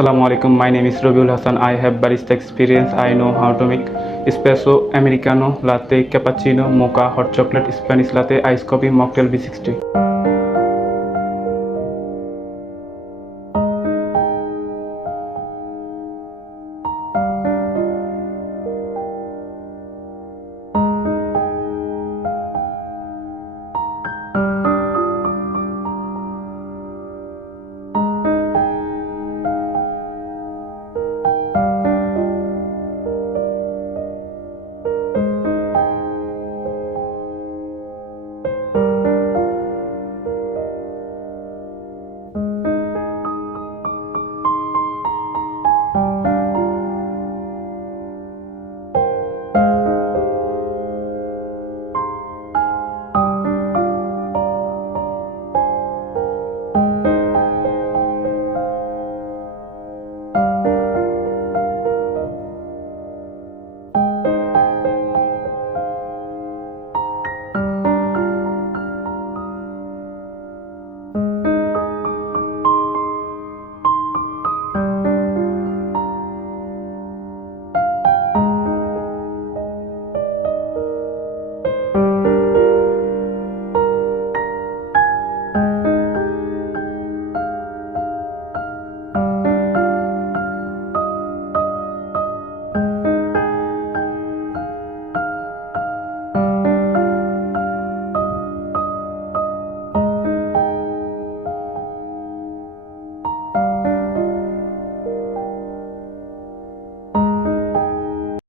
আসসালামু আলাইকুম my name is Rabiul Hasan I have barista experience I know how to make espresso americano latte cappuccino mocha hot chocolate Spanish latte ice coffee mocktail B sixty